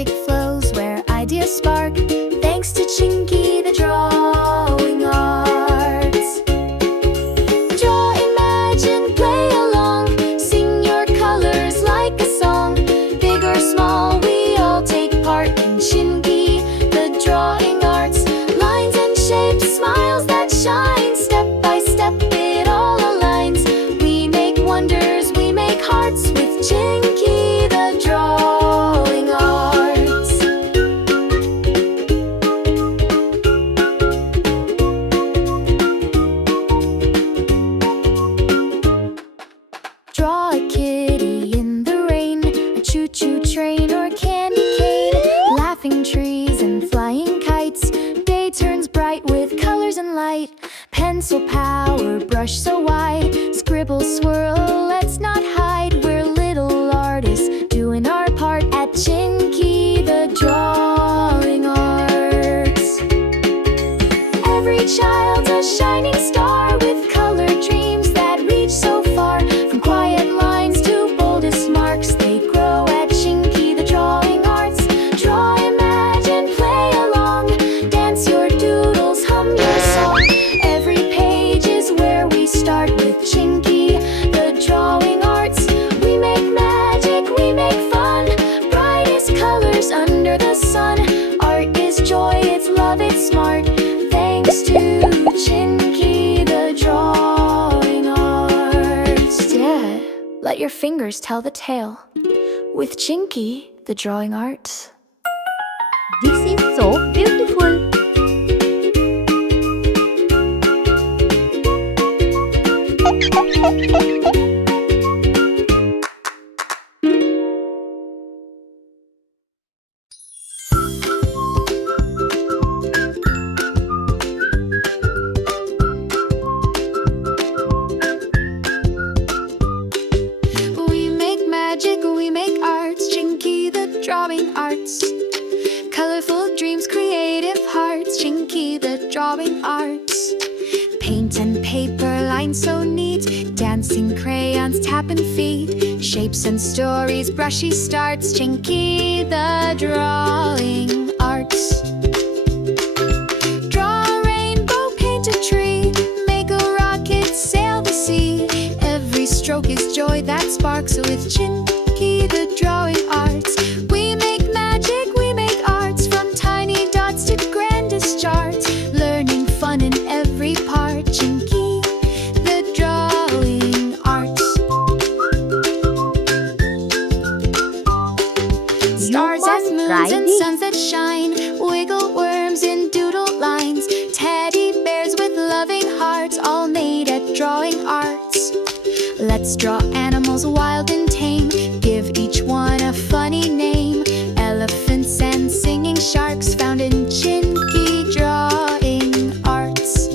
magic flows, where ideas spark, thanks to Chinky the Drawing Arts. Draw, imagine, play along, sing your colors like a song. Big or small, we all take part in Chinky the Drawing Arts. Lines and shapes, smiles that shine, step by step it all aligns. We make wonders, we make hearts with Chinky the Drawing Arts. Draw a kitty in the rain, a choo-choo train or candy cane, laughing trees and flying kites. Day turns bright with colors and light. Pencil power, brush so wide, scribble, swirl, let's not hide. We're little artists doing our part at Chinky the Drawing Arts. Every child's a shining star with colored dreams that reach so far. From quiet lines to boldest marks, they grow at Chinky the Drawing Arts. Draw, imagine, play along, dance your doodles, hum your song. Every page is where we start with Chinky the Drawing Arts. We make magic, we make fun, brightest colors under the sun. Art is joy, it's love, it's smart, thanks to Chinky the Drawing Arts. Dad, let your fingers tell the tale with Chinky the Drawing Arts. This is so beautiful. We make magic, we make arts, Chinky the Drawing Arts. Colorful dreams, creative hearts, Chinky the Drawing Arts. Paint and paper, lines so neat, dancing crayons, tapping feet, shapes and stories, brushy starts, Chinky the Drawing Arts. Draw a rainbow, paint a tree, make a rocket, sail the sea. Every stroke is joy that sparks with Chinky the Drawing Arts. We make magic, we make arts, from tiny dots to grandest charts, learning fun in every part, Chinky the Drawing Arts. Stars must and moons try and this. suns that shine, wiggle worms in doodle lines, teddy bears with loving hearts, all made at Drawing Arts. Let's draw animals wild and tame, give each one a funny name. Elephants and singing sharks found in Chinky Drawing Arts.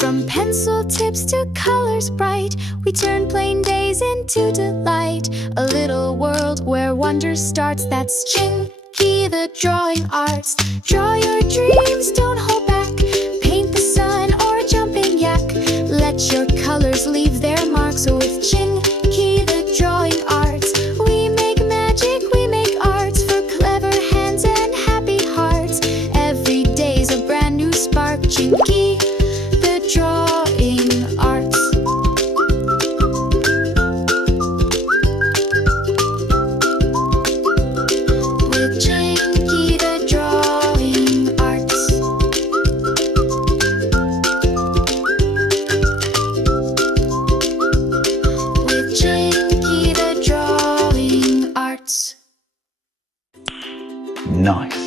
From pencil tips to colors bright, we turn plain days into delight. A little world where wonder starts, that's Chinky the Drawing Arts. Draw your dreams, don't hold back, paint the sun or jumping yak. Let your colors leave their marks with Chinky the Drawing Arts. We make magic, we make arts, for clever hands and happy hearts. Every day's a brand new spark, Chinky the Drawing Arts. With Chinky the Drawing Arts. With Chinky the Drawing Arts. Nice.